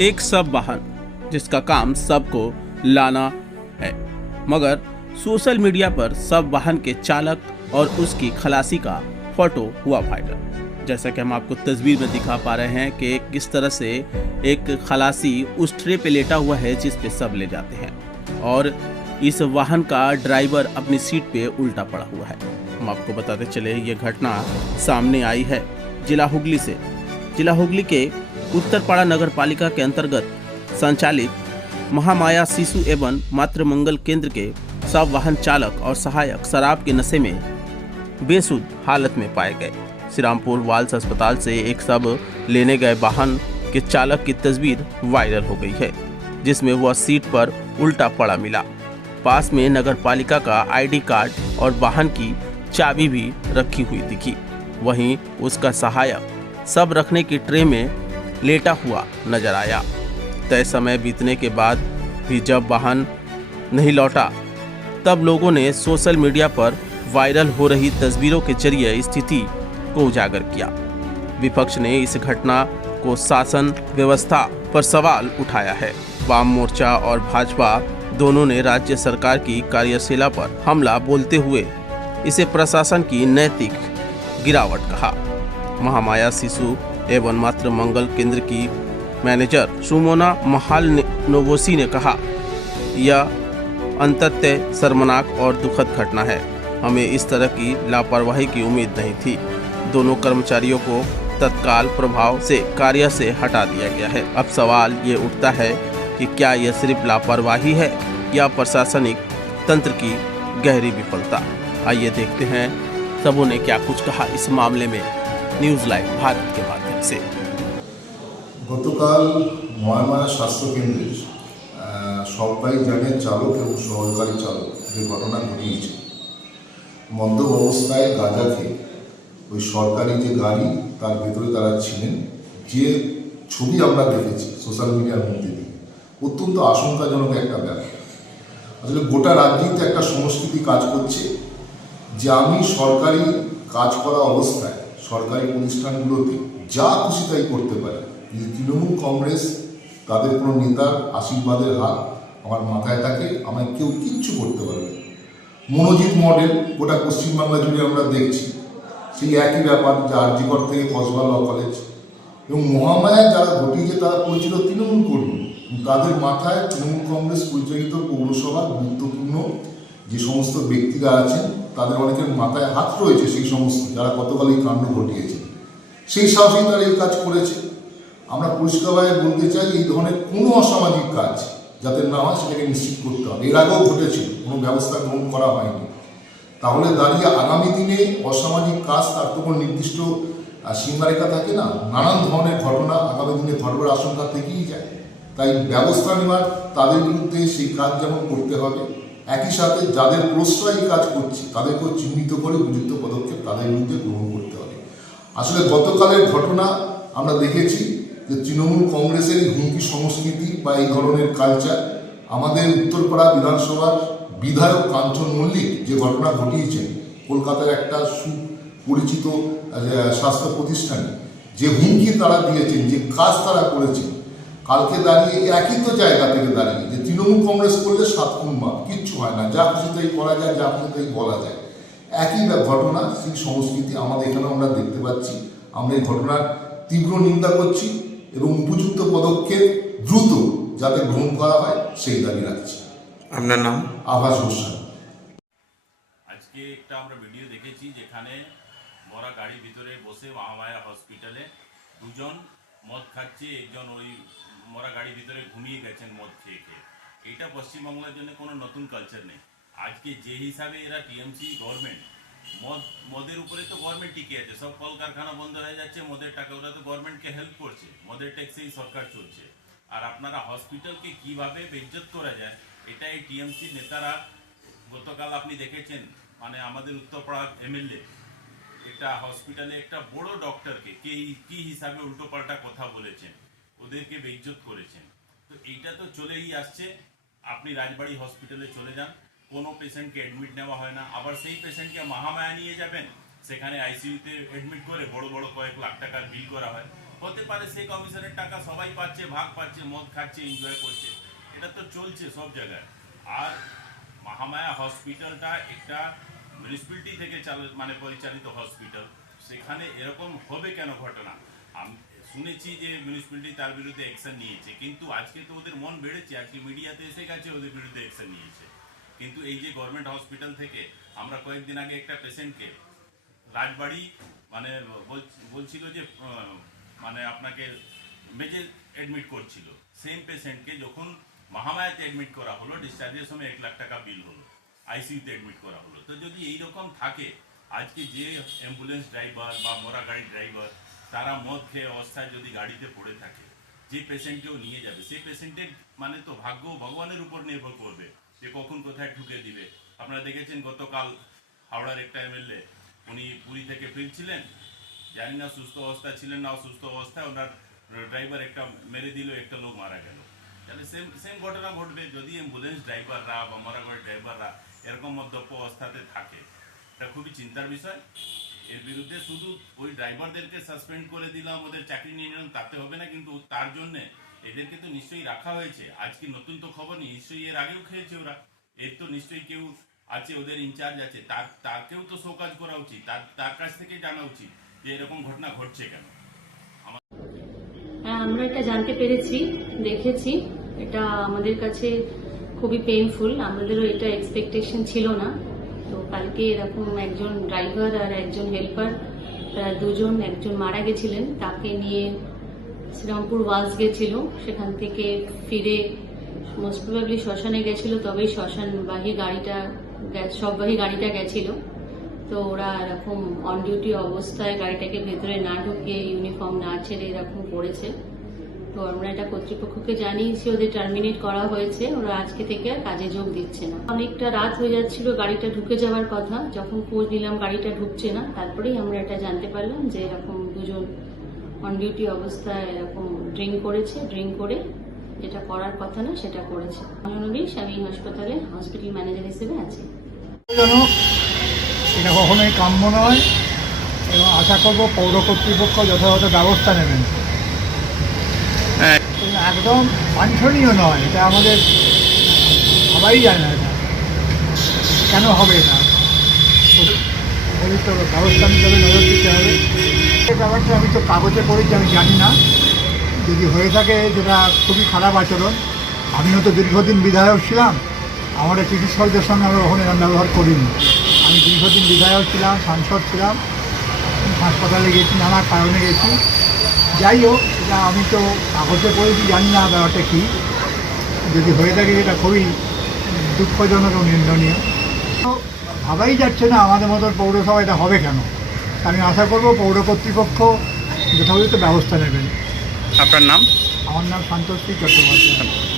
एक सब वाहन जिसका काम सबको लाना है, मगर सोशल मीडिया पर सब वाहन के चालक और उसकी खलासी का फोटो हुआ वायरल। जैसा कि हम आपको तस्वीर में दिखा पा रहे हैं कि किस तरह से एक खलासी उस ट्रे पे लेटा हुआ है जिस पे सब ले जाते हैं और इस वाहन का ड्राइवर अपनी सीट पे उल्टा पड़ा हुआ है। हम आपको बताते चले ये घटना सामने आई है जिला हुगली से। जिला हुगली के उत्तरपाड़ा नगर पालिका के अंतर्गत संचालित महामाया शिशु एवं मातृ मंगल केंद्र के सब वाहन चालक और सहायक शराब के नशे में बेसुध हालत में पाए गए। श्रीरामपुर वाल्स अस्पताल से एक सब लेने गए वाहन के चालक की तस्वीर वायरल हो गई है, जिसमें वह सीट पर उल्टा पड़ा मिला। पास में नगर पालिका का आईडी कार्ड और वाहन की चाबी भी रखी हुई दिखी। वहीं उसका सहायक सब रखने की ट्रे में लेटा हुआ नजर आया। तय समय बीतने के बाद भी जब वाहन नहीं लौटा, तब लोगों ने सोशल मीडिया पर वायरल हो रही तस्वीरों के जरिए स्थिति को उजागर किया। विपक्ष ने इस घटना को शासन व्यवस्था पर सवाल उठाया है। वाम मोर्चा और भाजपा दोनों ने राज्य सरकार की कार्यशैली पर हमला बोलते हुए इसे प्रशासन की नैतिक गिरावट कहा। महामाया शिशु एवं मातृ मंगल केंद्र की मैनेजर सुमोना महालनोवोसी ने कहा, यह अंततः शर्मनाक और दुखद घटना है। हमें इस तरह की लापरवाही की उम्मीद नहीं थी। दोनों कर्मचारियों को तत्काल प्रभाव से कार्य से हटा दिया गया है। अब सवाल ये उठता है कि क्या यह सिर्फ लापरवाही है या प्रशासनिक तंत्र की गहरी विफलता। आइए देखते हैं सबों ने क्या कुछ कहा इस मामले में न्यूज़ लाइव भारत के माध्यम से। গতকাল মহামায়া স্বাস্থ্য কেন্দ্রের সবাই জানে চালক এবং সহকারী চালক যে ঘটনা ঘটিয়েছে, মদ্য অবস্থায় গাঁজা খেয়ে ওই সরকারি যে গাড়ি তার ভেতরে তারা ছিলেন, যে ছবি আমরা দেখেছি সোশ্যাল মিডিয়ার মধ্যে দিয়ে, অত্যন্ত আশঙ্কাজনক একটা ব্যাপার। আসলে গোটা রাজ্যেতে একটা সংস্কৃতি কাজ করছে যে আমি সরকারি কাজ করা অবস্থায় সরকারি প্রতিষ্ঠানগুলোতে যা খুশি তাই করতে পারি। যদি তৃণমূল কংগ্রেস তাদের কোনো নেতার আশীর্বাদের হাত আমার মাথায় থাকে, আমায় কেউ কিচ্ছু করতে পারবে। মনোজিৎ মডেল গোটা পশ্চিমবাংলা জুড়ে আমরা দেখছি, সেই একই ব্যাপার যে আরজিকর থেকে কসবা ল কলেজ এবং মহামায়া যারা ঘটিয়েছে তারা পরিচিত তৃণমূল কর্মী, তাদের মাথায় তৃণমূল কংগ্রেস পরিচালিত পৌরসভার গুরুত্বপূর্ণ যে সমস্ত ব্যক্তিরা আছেন তাদের অনেকের মাথায় হাত রয়েছে, সেই সমস্ত যারা গতকাল এই কাণ্ড ঘটিয়েছে সেই সাহসেই তারা এই কাজ করেছে। আমরা পরিষ্কারভাবে বলতে চাই, এই ধরনের কোনো অসামাজিক কাজ যাতে না হয় সেটাকে নিশ্চিত করতে হবে। এর আগেও ঘটেছিল, কোনো ব্যবস্থা গ্রহণ করা হয়নি। তাহলে দাঁড়িয়ে আগামী দিনে অসামাজিক কাজ তার তো কোনো নির্দিষ্ট সীমারেখা থাকে না, নানান ধরনের ঘটনা আগামী দিনে ঘটবার আশঙ্কা থেকেই যায়। তাই ব্যবস্থা নেওয়ার তাদের বিরুদ্ধে সেই কাজ যেমন করতে হবে, একই সাথে যাদের প্রশ্রয় এই কাজ করছে তাদেরকেও চিহ্নিত করে উপযুক্ত পদক্ষেপ তাদের বিরুদ্ধে গ্রহণ করতে হবে। আসলে গতকালের ঘটনা আমরা দেখেছি যে তৃণমূল কংগ্রেসের এই হুমকি সংস্কৃতি বা এই ধরনের কালচার আমাদের উত্তরপাড়া বিধানসভার বিধায়ক কাঞ্চন মল্লিক যে ঘটনা ঘটিয়েছেন, কলকাতার একটা সুপরিচিত স্বাস্থ্য প্রতিষ্ঠানে যে হুমকি তারা দিয়েছেন, যে কাজ তারা করেছেন, কালকে দাঁড়িয়ে একই তো জায়গা থেকে দাঁড়িয়ে যে তৃণমূল কংগ্রেস করলে 7 খুন মাপ, কিচ্ছু হয় না, যা খুশি তাই করা যায়, যা খুশি তাই বলা যায়। একই ঘটনা, সেই সংস্কৃতি আমাদের এখানে আমরা দেখতে পাচ্ছি। আমরা এই ঘটনার তীব্র নিন্দা করছি এবং উপযুক্ত পদক্ষেপ দ্রুত যাতে গ্রহণ করা হয় সেই দাবি রাখছি। আপনার নাম? আভাস হোসেন। আজকে একটা আমরা ভিডিও দেখেছি যেখানে মরা গাড়ির ভিতরে বসে মহামায়া হসপিটালে দুজন মদ খাচ্ছে, একজন ওই মরা গাড়ির ভিতরে ঘুমিয়ে গেছেন মদ খেয়ে খেয়ে। এইটা পশ্চিমবাংলার জন্য কোনো নতুন কালচার নেই। আজকে যে হিসাবে এরা টিএমসি গভর্নমেন্ট মদের উপরে তো গভর্নমেন্ট টিকে আছে, সব কলকারখানা বন্ধ হয়ে যাচ্ছে, মদের টাকা ওরা তো গভর্নমেন্টকে হেল্প করছে, মদের ট্যাক্সেই সরকার চলছে। আর আপনারা হসপিটালকে কিভাবে বেইজ্জত করা যায় এটা এই টিএমসি নেতারা, গতকাল আপনি দেখেছেন মানে আমাদের উত্তরপাড়া এমএলএ একটা হসপিটালে একটা বড় ডক্টরকে কি হিসাবে উল্টোপাল্টা কথা বলেছেন, ওদেরকে বেইজ্জত করেছেন। তো এইটা তো চলেই আসছে। আপনি রাজবাড়ি হসপিটালে চলে যান, কোনো পেশেন্টকে অ্যাডমিট নেওয়া হয় না, আবার সেই পেশেন্টকে মহামায়া নিয়ে যাবেন, সেখানে আইসিইউতে অ্যাডমিট করে বড় বড় কয়েক লাখ টাকার বিল করা হয়। হতে পারে সেই কমিশনের টাকা সবাই পাচ্ছে, ভাগ পাচ্ছে, মদ খাচ্ছে, এনজয় করছে, এটা তো চলছে সব জায়গায়। আর মহামায়া হসপিটালটা একটা মিউনিসিপ্যালিটি থেকে পরিচালিত হসপিটাল, সেখানে এরকম হবে কেন ঘটনা? আমি শুনেছি যে মিউনিসিপ্যালিটি তার বিরুদ্ধে অ্যাকশন নিয়েছে, কিন্তু আজকে তো ওদের মন বেড়েছে, আজকে মিডিয়াতে এসে গেছে ওদের বিরুদ্ধে অ্যাকশন নিয়েছে। কিন্তু এই যে গভর্নমেন্ট হসপিটাল থেকে আমরা কয়েকদিন আগে একটা পেশেন্টকে রাজবাড়ি বলছিল যে আপনাকে মেজে অ্যাডমিট করছিল, সেম পেশেন্টকে যখন মহামায়াতে অ্যাডমিট করা হলো, ডিসচার্জের সময় 1 লাখ টাকা বিল হলো, আইসিইউতে অ্যাডমিট করা হলো। তো যদি এইরকম থাকে, আজকে যে অ্যাম্বুলেন্স ড্রাইভার বা মোরা গাড়ির ড্রাইভার তারা মদ খেয়ে অবস্থায় যদি গাড়িতে পড়ে থাকে, যে পেশেন্টকেও নিয়ে যাবে, সেই পেশেন্টের তো ভাগ্য ভগবানের উপর নির্ভর করবে যে কখন কোথায় ঢুকে দিবে। আপনারা দেখেছেন গতকাল হাওড়ার একটা এমএলএ, উনি পুরী থেকে ফিরছিলেন, জানি না সুস্থ অবস্থা ছিলেন না অসুস্থ অবস্থায়, ওনার ড্রাইভার একটা মেরে দিল, একটা লোক মারা গেল। তাহলে সেম ঘটনা ঘটবে যদি অ্যাম্বুলেন্স ড্রাইভাররা বা মোরাগাড়ির ড্রাইভাররা এরকম মদ্যপ অবস্থাতে থাকে। এটা খুবই চিন্তার বিষয়। এর বিরুদ্ধে শুধু ওই ড্রাইভারদেরকে সাসপেন্ড করে দিলাম, ওদের চাকরি নিয়ে নিলাম, তাতে হবে না, কিন্তু তার জন্য এদেরকে তো নিশ্চয়ই রাখা হয়েছে। আজকে নতুন তো খবর নেই, নিশ্চয়ই এর আগেও খেয়েছে ওরা, এর তো নিশ্চয়ই কেউ আছে, ওদের ইনচার্জ আছে, তাকেও তো শোকাজ করা উচিত, তার কাছ থেকে জানা উচিত যে এরকম ঘটনা ঘটছে কেন। হ্যাঁ, আমরা এটা জানতে পেরেছি, দেখেছি, এটা আমাদের কাছে খুবই পেইনফুল। আমাদেরও এটা এক্সপেকটেশন ছিল না। তো কালকে এরকম একজন ড্রাইভার আর একজন হেল্পার, তারা দুজন, একজন মারা গেছিলেন, তাকে নিয়ে শ্রীরামপুর ওয়ালস গেছিল, সেখান থেকে ফিরে মোস্ট প্রবাবলি শ্মশানে গেছিল, তবেই শ্মশানবাহী গাড়িটা, সববাহী গাড়িটা গেছিল। তো ওরা এরকম অন ডিউটি অবস্থায় গাড়িটাকে ভেতরে না ঢুকিয়ে, ইউনিফর্ম না ছেড়ে এরকম করেছে। তো আমরা এটা কর্তৃপক্ষকে জানিয়েছি, ওদের টার্মিনেট করা হয়েছে, ওরা আজকে থেকে আর কাজে যোগ দিচ্ছে না। অনেকটা রাত হয়ে যাচ্ছিল, গাড়িটা ঢুকে যাওয়ার কথা, যখন খোঁজ নিলাম গাড়িটা ঢুকছে না, তারপরেই আমরা এটা জানতে পারলাম যে এরকম দুজন অন ডিউটি অবস্থায় এরকম ড্রিঙ্ক করেছে, ড্রিঙ্ক করে যেটা করার কথা না সেটা করেছে। আমি হাসপাতালে হসপিটাল ম্যানেজার হিসেবে আছি। এটা কখনোই কাম্য নয় এবং আশা করব পৌর কর্তৃপক্ষ যথাযথ ব্যবস্থা নেবেন। একদম বাঞ্ছনীয় নয়, এটা আমাদের সবাই জানে না এটা কেন হবে, এটা উপযুক্ত ব্যবস্থা নিতে হবে, নজর দিতে হবে। এই ব্যাপারটা আমি তো কাগজে পড়েছি, আমি জানি না, যদি হয়ে থাকে যেটা খুবই খারাপ আচরণ। আমিও তো দীর্ঘদিন বিধায়ক ছিলাম, আমাদের চিকিৎসকদের সঙ্গে আমরা কখনো এরকম ব্যবহার করিনি। আমি দীর্ঘদিন বিধায়ক ছিলাম, সাংসদ ছিলাম, হাসপাতালে গেছি, নানা কারণে গেছি। যাই হোক, এটা আমি তো কাগজে পড়েছি, জানি না ব্যাপারটা কী। যদি হয়ে থাকে এটা খুবই দুঃখজনক ও নিন্দনীয়। ভাবাই যাচ্ছে না আমাদের মতন পৌরসভা এটা হবে কেন। আমি আশা করব পৌর কর্তৃপক্ষ যথাযথ ব্যবস্থা নেবেন। আপনার নাম? আমার নাম সন্তোষী চট্টোপাধ্যায়।